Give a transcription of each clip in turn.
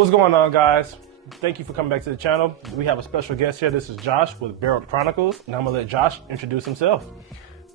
What's going on, guys? Thank you for coming back to the channel. We have a special guest here. This is Josh with Chronicles, and I'm gonna let Josh introduce himself.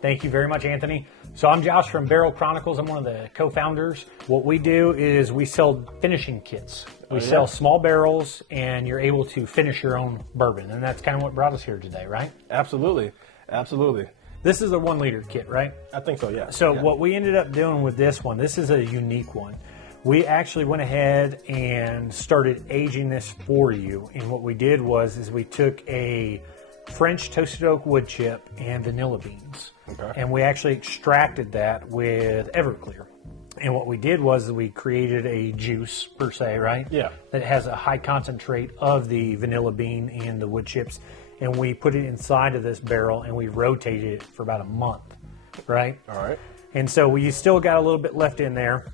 Thank you very much, Anthony. So I'm Josh from Chronicles. I'm one of the co-founders. What we do is we sell finishing kits. We sell small barrels, and you're able to finish your own bourbon, and that's kind of what brought us here today, right? Absolutely, absolutely. This is a 1 liter kit, right? I think so, yeah. So what we ended up doing with this one, this is a unique one. We actually went ahead and started aging this for you. And what we did was we took a French toasted oak wood chip and vanilla beans. Okay. And we actually extracted that with Everclear. And what we did was we created a juice, per se, right? Yeah. That has a high concentrate of the vanilla bean and the wood chips. And we put it inside of this barrel and we rotated it for about a month, right? All right. And so we still got a little bit left in there.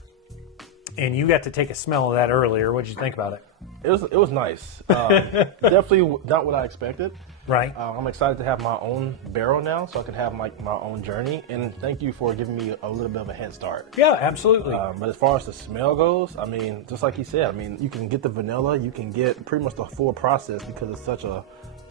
And you got to take a smell of that earlier. What did you think about it? It was nice. Definitely not what I expected. Right. I'm excited to have my own barrel now, so I can have my own journey. And thank you for giving me a little bit of a head start. Yeah, absolutely. But as far as the smell goes, I mean, just like he said, I mean, you can get the vanilla, you can get pretty much the full process because it's such a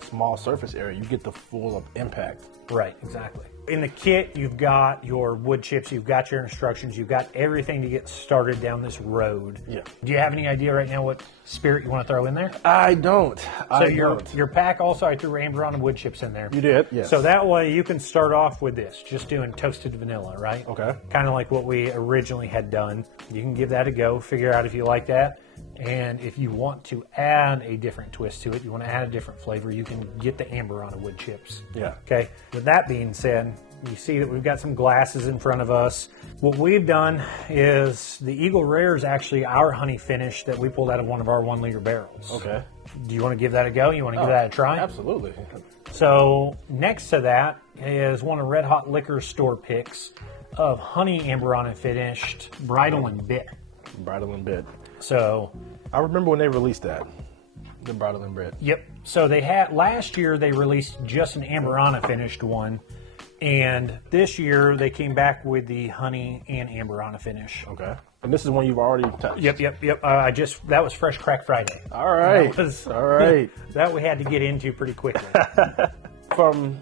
small surface area. You get the full impact. Right, exactly. In the kit, you've got your wood chips, you've got your instructions, you've got everything to get started down this road. Yeah. Do you have any idea right now what spirit you want to throw in there? I don't. So your pack also, I threw amber on and wood chips in there. You did, yes. So that way you can start off with this, just doing toasted vanilla, right? Okay. Kind of like what we originally had done. You can give that a go, figure out if you like that. And if you want to add a different twist to it, you want to add a different flavor, you can get the amber on the wood chips. Yeah. Okay. With that being said, you see that we've got some glasses in front of us. What we've done is the Eagle Rare is actually our honey finish that we pulled out of one of our 1 liter barrels. Okay. Do you want to give that a go? You want to give that a try? Absolutely. So next to that is one of Red Hot Liquor store picks of honey amber on and finished Bridle and Bit. Bridle and Bit. So I remember when they released that, the Bridle and Bit. Yep. So they had last year they released just an Amberana finished one, and this year they came back with the honey and Amberana finish. Okay. And this is one you've already touched. Yep. That was Fresh Crack Friday. All right. All right. That we had to get into pretty quickly. From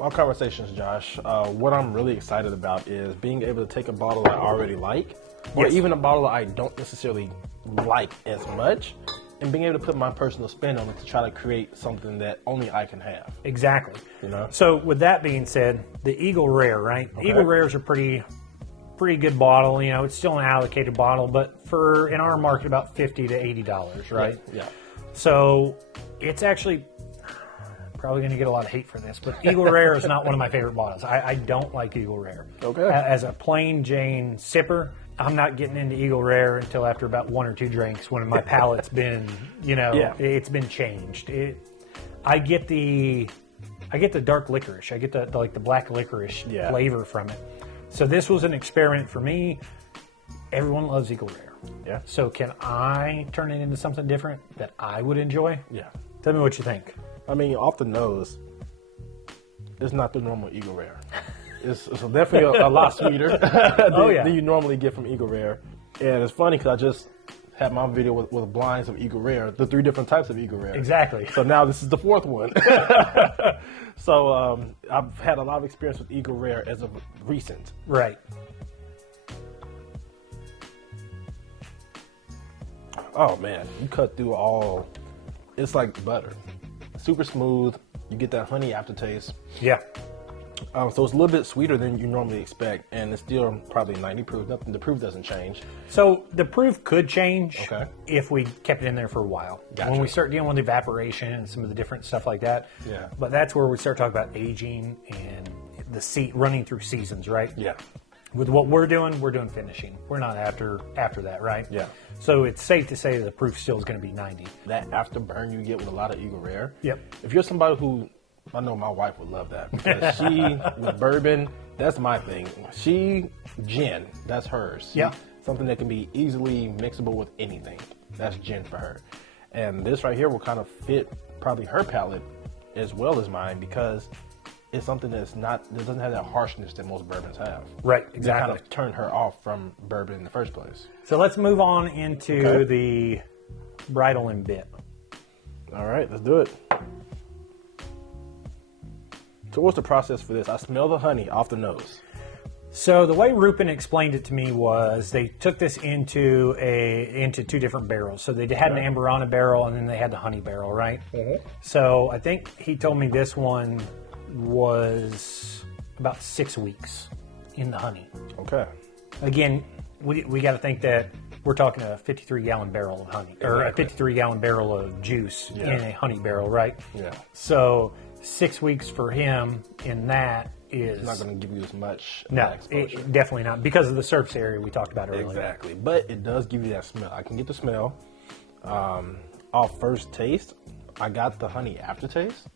our conversations, Josh, what I'm really excited about is being able to take a bottle I already like, or even a bottle I don't necessarily like as much, and being able to put my personal spin on it to try to create something that only I can have. Exactly. You know. So with that being said, the Eagle Rare, right? Okay. Eagle Rares are pretty good bottle. You know, it's still an allocated bottle, but for in our market about $50 to $80, right? Yeah. So it's actually probably going to get a lot of hate for this, but Eagle Rare is not one of my favorite bottles. I don't like Eagle Rare. Okay. As a plain Jane sipper, I'm not getting into Eagle Rare until after about 1 or 2 drinks when my palate's been, it's been changed. I get the dark licorice. I get the black licorice flavor from it. So this was an experiment for me. Everyone loves Eagle Rare. Yeah. So can I turn it into something different that I would enjoy? Yeah. Tell me what you think. I mean, off the nose, it's not the normal Eagle Rare. It's definitely a lot sweeter than you normally get from Eagle Rare. And it's funny because I just had my video with blinds of Eagle Rare, the 3 different types of Eagle Rare. Exactly. So now this is the 4th one. So I've had a lot of experience with Eagle Rare as of recent. Right. Oh man, you cut through all. It's like butter, super smooth. You get that honey aftertaste. Yeah. So it's a little bit sweeter than you normally expect, and it's still probably 90 proof. The proof doesn't change. So the proof could change if we kept it in there for a while. Gotcha. When we start dealing with evaporation and some of the different stuff like that. Yeah. But that's where we start talking about aging and the running through seasons, right? Yeah. With what we're doing finishing. We're not after that, right? Yeah. So it's safe to say the proof still is going to be 90. That afterburn you get with a lot of Eagle Rare. Yep. If you're somebody who, I know my wife would love that because with bourbon, that's my thing. Gin, that's hers. Yeah. Something that can be easily mixable with anything. That's gin for her. And this right here will kind of fit probably her palate as well as mine because it's something that doesn't have that harshness that most bourbons have. Right, exactly. That kind of turned her off from bourbon in the first place. So let's move on into the bridle, and bit. All right, let's do it. So what's the process for this? I smell the honey off the nose. So the way Rupin explained it to me was they took this into two different barrels. So they had an Amberana barrel and then they had the honey barrel, right? Mm-hmm. So I think he told me this one was about 6 weeks in the honey. Okay. Again, we got to think that we're talking a 53-gallon barrel of honey, or a 53-gallon barrel of juice in a honey barrel, right? Yeah. So 6 weeks for him in that is... It's not going to give you as much exposure. Definitely not, because of the surface area we talked about earlier. Exactly. But it does give you that smell. I can get the smell. Off first taste, I got the honey aftertaste.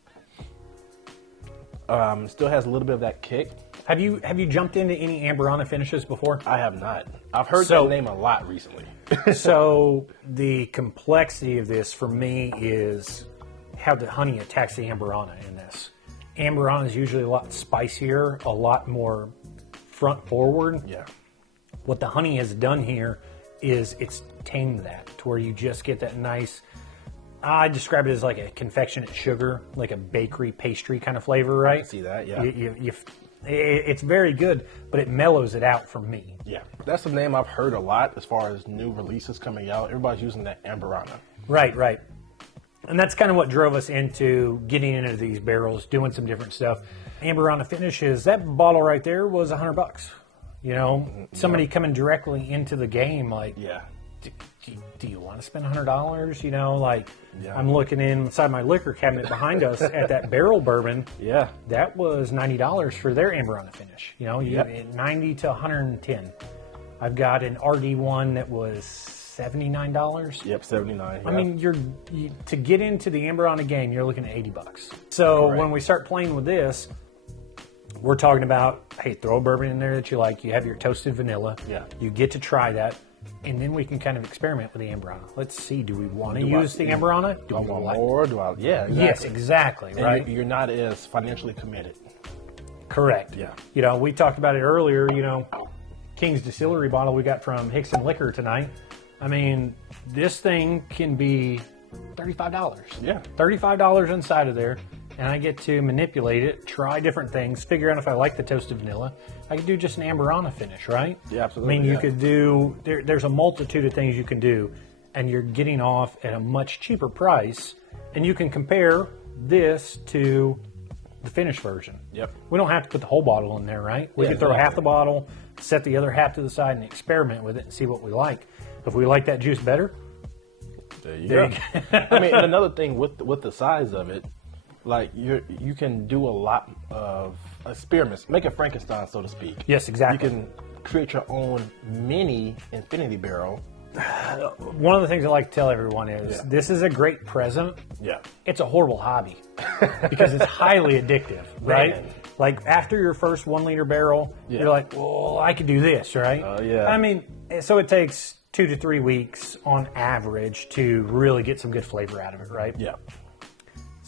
Still has a little bit of that kick. Have you jumped into any Amberana finishes before? I have not. I've heard that name a lot recently. So the complexity of this for me is how the honey attacks the Amberana in this. Amberana is usually a lot spicier, a lot more front forward. Yeah. What the honey has done here is it's tamed that to where you just get that nice, I describe it as like a confectionate sugar, like a bakery pastry kind of flavor, right? I can see that, yeah. It's very good, but it mellows it out for me. Yeah, that's a name I've heard a lot as far as new releases coming out. Everybody's using that Amberana. Right. And that's kind of what drove us into getting into these barrels, doing some different stuff. Amberana finishes, that bottle right there was $100. You know, somebody coming directly into the game, like, yeah. Do you want to spend $100? You know, like, I'm looking inside my liquor cabinet behind us at that barrel bourbon. Yeah. That was $90 for their Amberana finish. You know, you have 90 to 110. I've got an RD1 that was $79. Yep, 79. I mean, to get into the Amberana game, you're looking at $80. So when we start playing with this, we're talking about, hey, throw a bourbon in there that you like. You have your toasted vanilla. Yeah. You get to try that. And then we can kind of experiment with the Amberana. Let's see, do we want to use the Amberana? Do I want more? Yeah, exactly. Yes, exactly, right? And you're not as financially committed. Correct. Yeah. You know, we talked about it earlier, you know, King's Distillery bottle we got from Hickson Liquor tonight. I mean, this thing can be $35. Yeah. $35 inside of there. And I get to manipulate it, try different things, figure out if I like the toasted vanilla. I could do just an Amberana finish, right? Yeah, absolutely. I mean, you could do, there's a multitude of things you can do, and you're getting off at a much cheaper price, and you can compare this to the finished version. Yep. We don't have to put the whole bottle in there, right? We can throw half the bottle, set the other half to the side, and experiment with it and see what we like. If we like that juice better, there you go. I mean, and another thing with the size of it, like you can do a lot of experiments, make a Frankenstein, so to speak. Yes, exactly. You can create your own mini infinity barrel. One of the things I like to tell everyone is this is a great present. Yeah. It's a horrible hobby because it's highly addictive, right? Man. Like after your first 1 liter barrel, you're like, well, I could do this, right? I mean, so it takes 2 to 3 weeks on average to really get some good flavor out of it, right? Yeah.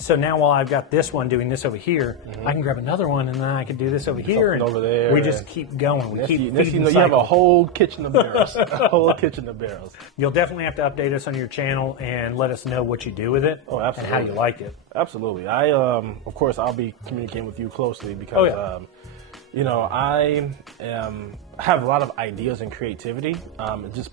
So now while I've got this one doing this over here, I can grab another one and then I can do this over here. And over there. we just keep going. We keep feeding the you have a whole kitchen of barrels. A whole kitchen of barrels. You'll definitely have to update us on your channel and let us know what you do with it and how you like it. Absolutely. I, of course, I'll be communicating with you closely because, you know, I have a lot of ideas and creativity. Just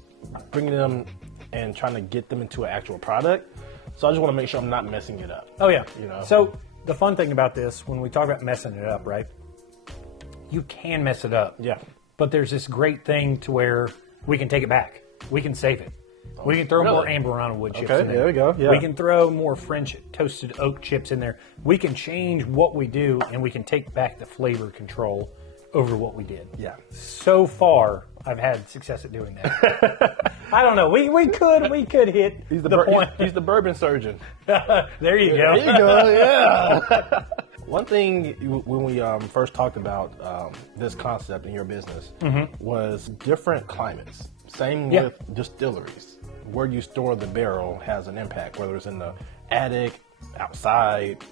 bringing them and trying to get them into an actual product. So I just want to make sure I'm not messing it up. Oh, yeah. You know? So the fun thing about this, when we talk about messing it up, right, you can mess it up. Yeah. But there's this great thing to where we can take it back. We can save it. We can throw more Amberana wood chips in there. There we go. Yeah. We can throw more French toasted oak chips in there. We can change what we do, and we can take back the flavor control over what we did. Yeah. So far, I've had success at doing that. I don't know. We could hit the point. He's the bourbon surgeon. There you go. There you go. Yeah. One thing when we first talked about this concept in your business was different climates. Same with distilleries. Where you store the barrel has an impact, whether it's in the attic, outside,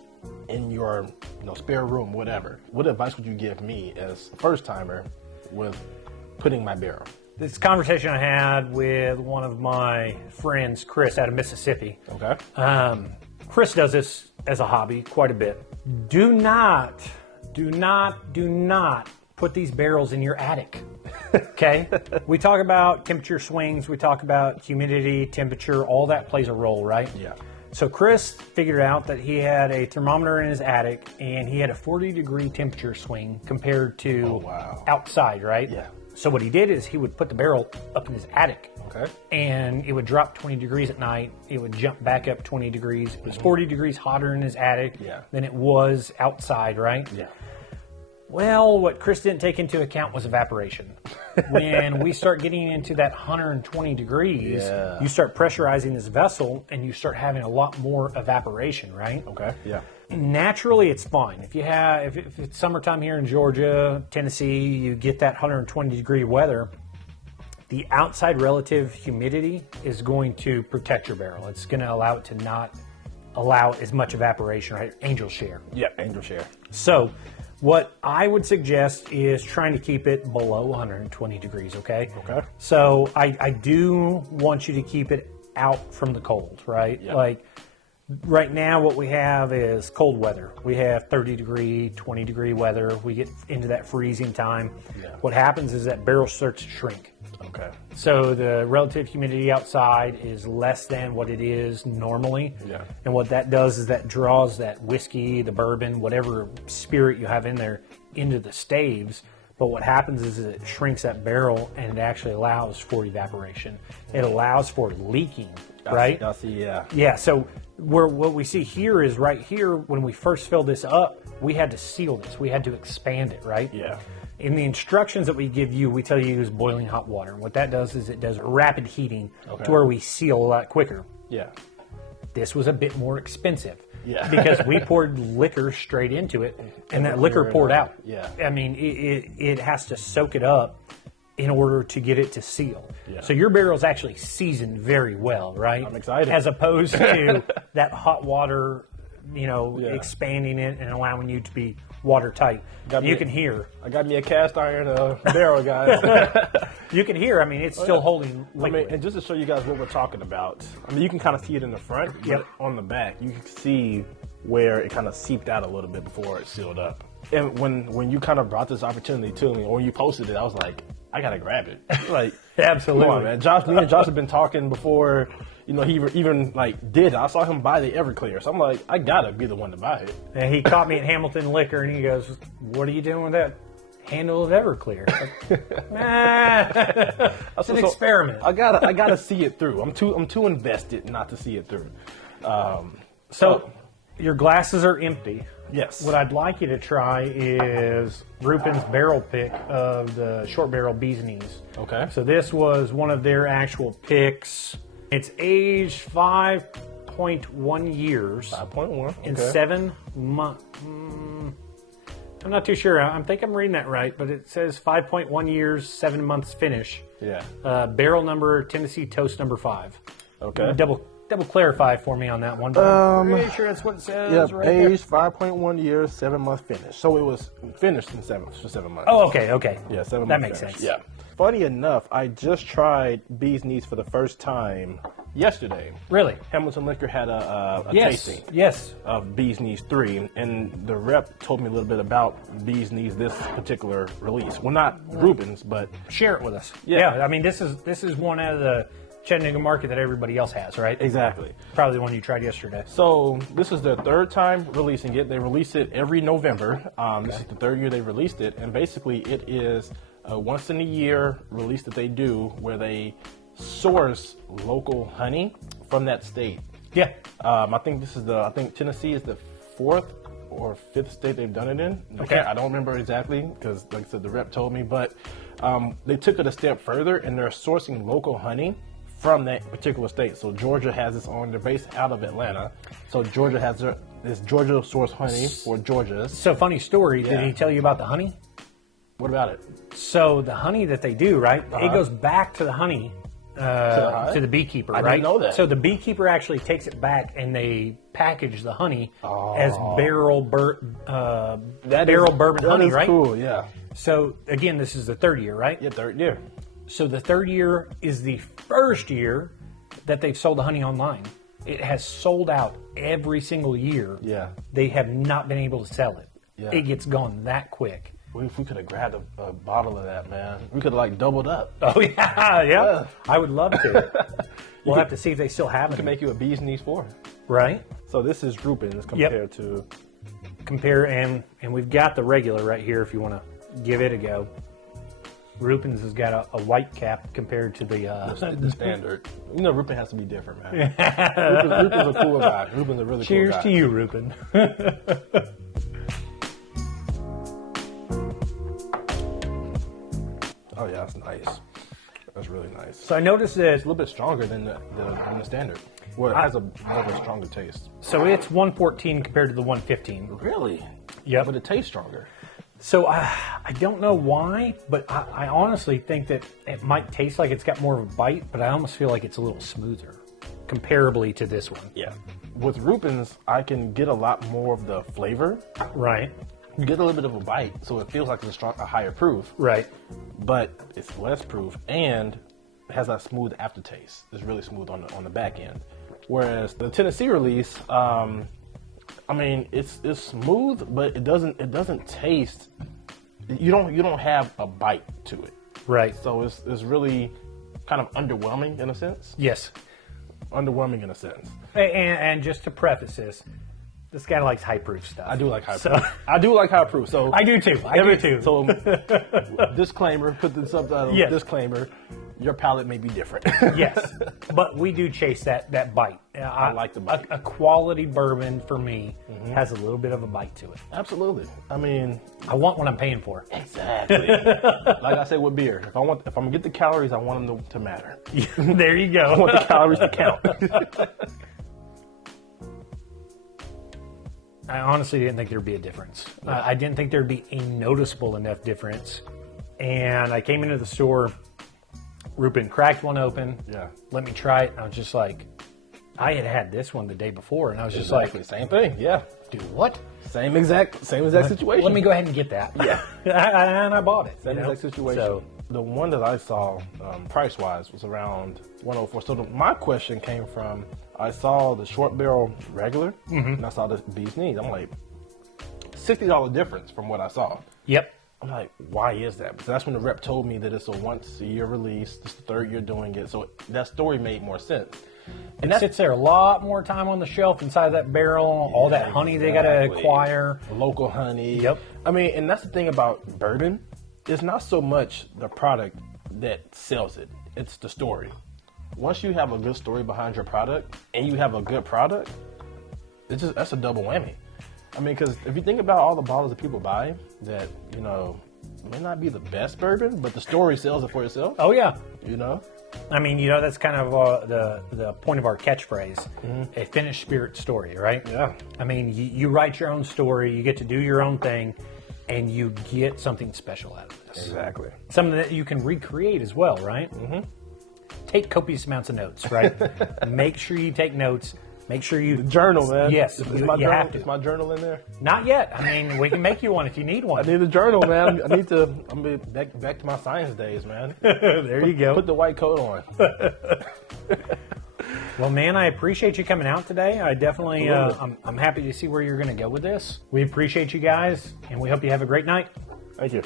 in your spare room, whatever. What advice would you give me as a first timer with putting my barrel? This conversation I had with one of my friends, Chris, out of Mississippi. Okay. Chris does this as a hobby quite a bit. Do not put these barrels in your attic. Okay? We talk about temperature swings, we talk about humidity, temperature, all that plays a role, right? Yeah. So Chris figured out that he had a thermometer in his attic and he had a 40-degree temperature swing compared to outside, right? Yeah. So what he did is he would put the barrel up in his attic. Okay. And it would drop 20 degrees at night. It would jump back up 20 degrees. It was 40 degrees hotter in his attic than it was outside, right? Yeah. Well, what Chris didn't take into account was evaporation. When we start getting into that 120 degrees, you start pressurizing this vessel and you start having a lot more evaporation, right? Okay. Yeah. Naturally, it's fine. If it's summertime here in Georgia, Tennessee, you get that 120 degree weather, the outside relative humidity is going to protect your barrel. It's going to allow it to not allow as much evaporation, right? Angel share. Yeah, angel share. So what I would suggest is trying to keep it below 120 degrees, okay? Okay. So I do want you to keep it out from the cold, right? Yeah. Like right now what we have is cold weather. We have 30 degree, 20 degree weather. We get into that freezing time. Yeah. What happens is that barrel starts to shrink. Okay. So the relative humidity outside is less than what it is normally. Yeah. And what that does is that draws that whiskey, the bourbon, whatever spirit you have in there into the staves. But what happens is it shrinks that barrel and it actually allows for evaporation. It allows for leaking, right? I see, yeah. Yeah, so what we see here is right here, when we first filled this up, we had to seal this. We had to expand it, right? Yeah. In the instructions that we give you, we tell you to use boiling hot water. And what that does is it does rapid heating to where we seal a lot quicker. Yeah. This was a bit more expensive. Yeah. Because we poured liquor straight into it, and that liquor poured out. Yeah. I mean, it has to soak it up in order to get it to seal. Yeah. So your barrel's actually seasoned very well, right? I'm excited. As opposed to that hot water, expanding it and allowing you to be watertight. You can hear. I got me a cast iron barrel, guys. You can hear. I mean, it's still holding liquid. And just to show you guys what we're talking about, I mean, you can kind of see it in the front, but on the back, you can see where it kind of seeped out a little bit before it sealed up. And when you kind of brought this opportunity to me, or when you posted it, I was like, I gotta grab it. Like, absolutely, come on, man. Me and Josh have been talking before. He even did. I saw him buy the Everclear, so I'm like, I gotta be the one to buy it. And he caught me at Hamilton Liquor, and he goes, "What are you doing with that handle of Everclear?" It's an experiment. I gotta see it through. I'm too invested not to see it through. So your glasses are empty. Yes. What I'd like you to try is Rupin's barrel pick of the short barrel Bee's Knees. Okay. So this was one of their actual picks. It's aged 5.1 years. 5.1. Okay. In 7 months. I'm not too sure. I think I'm reading that right, but it says 5.1 years, 7 months finish. Yeah. Barrel number Tennessee Toast number 5. Okay. Double clarify for me on that one. But I'm pretty sure that's what it says. Yeah, right aged 5.1 years, 7 months finish. So it was finished in 7 months. Oh, okay. Yeah, 7 months. That makes finished. sense. Yeah. Funny enough, I just tried Bee's Knees for the first time yesterday. Really? Hamilton Liquor had a tasting. Yes. Of Bee's Knees 3, and the rep told me a little bit about Bee's Knees, this particular release. Well, not Reuben's, but share it with us. Yeah. I mean, this is one out of the Chattanooga market that everybody else has, right? Exactly. Probably the one you tried yesterday. So this is their third time releasing it. They release it every November. This is the third year they released it, and basically it is a once in a year release that they do where they source local honey from that state. Yeah. I think Tennessee is the 4th or 5th state they've done it in. Okay. I don't remember exactly because, like I said, the rep told me, but they took it a step further and they're sourcing local honey from that particular state. So Georgia has its own. They're based out of Atlanta. So Georgia has this Georgia source honey for Georgia's. So funny story. Yeah. Did he tell you about the honey? What about it? So the honey that they do, right? It goes back to the honey. To the beekeeper, right? I didn't know that. So the beekeeper actually takes it back and they package the honey as barrel bourbon honey, right? Cool, yeah. So again, this is the third year, right? Yeah, third year. So the third year is the first year that they've sold the honey online. It has sold out every single year. Yeah. They have not been able to sell it. Yeah. It gets gone that quick. If we could have grabbed a bottle of that, man, we could have like doubled up. Oh, yeah. I would love to. We'll have to see if they still have it. We can make you a bee's knees for. Right. So this is Rupins compared to... Compare, and we've got the regular right here if you want to give it a go. Rupins has got a white cap compared to the standard. You know, Rupin has to be different, man. Rupin's a cool guy. Rupin's a really cool guy. Cheers to you, Rupin. Oh yeah, that's nice. That's really nice. So I noticed that It's a little bit stronger than the standard. Well, it has more of a stronger taste. So it's 114 compared to the 115. Really? Yeah. But it tastes stronger. So I don't know why, but I honestly think that it might taste like it's got more of a bite, but I almost feel like it's a little smoother, comparably to this one. Yeah. With Rupins, I can get a lot more of the flavor. Right. You get a little bit of a bite, so it feels like it's a higher proof. Right. But it's less proof and it has that smooth aftertaste. It's really smooth on the back end. Whereas the Tennessee release, I mean, it's smooth, but it doesn't taste. You don't have a bite to it. Right. So it's really kind of underwhelming in a sense. Yes. Underwhelming in a sense. And just to preface this guy likes high proof stuff. I do like high proof. I do like high proof. So I do too. I do too. So disclaimer, put the subtitle. Yes. Disclaimer. Your palate may be different. Yes, but we do chase that bite. I like the bite. A quality bourbon for me has a little bit of a bite to it. Absolutely. I mean, I want what I'm paying for. Exactly. Like I said with beer, if I'm gonna get the calories, I want them to matter. There you go. I want the calories to count. I honestly didn't think there'd be a difference. I didn't think there'd be a noticeable enough difference. And I came into the store. Rupin cracked one open. Yeah. Let me try it. And I was just like, I had this one the day before, and I was just like, same thing. Yeah. dude, what? Same exact situation. Let me go ahead and get that. Yeah. And I bought it. Same exact situation. So, the one that I saw, price wise, was around 104. So my question came from, I saw the short barrel regular, and I saw the bee's knees. I'm like, $60 difference from what I saw. yep. I'm like, why is that? Because that's when the rep told me that it's a once a year release. This is the third year doing it. So that story made more sense. And it sits there a lot more time on the shelf inside of that barrel, all that honey they got to acquire. Local honey. Yep. I mean, and that's the thing about bourbon. It's not so much the product that sells it. It's the story. Once you have a good story behind your product and you have a good product, that's a double whammy. I mean, because if you think about all the bottles that people buy that, you know, may not be the best bourbon, but the story sells it for itself. Oh, yeah. You know? I mean, that's kind of the point of our catchphrase, a finished spirit story, right? Yeah. I mean, you write your own story, you get to do your own thing, and you get something special out of this. Exactly. Something that you can recreate as well, right? Mm-hmm. Take copious amounts of notes, right? Make sure you take notes. Make sure you... The journal, man. Yes, is you my journal, have to. Is my journal in there? Not yet. I mean, we can make you one if you need one. I need a journal, man. I'm back to my science days, man. There you go. Put the white coat on. Well, man, I appreciate you coming out today. I definitely, I'm happy to see where you're going to go with this. We appreciate you guys, and we hope you have a great night. Thank you.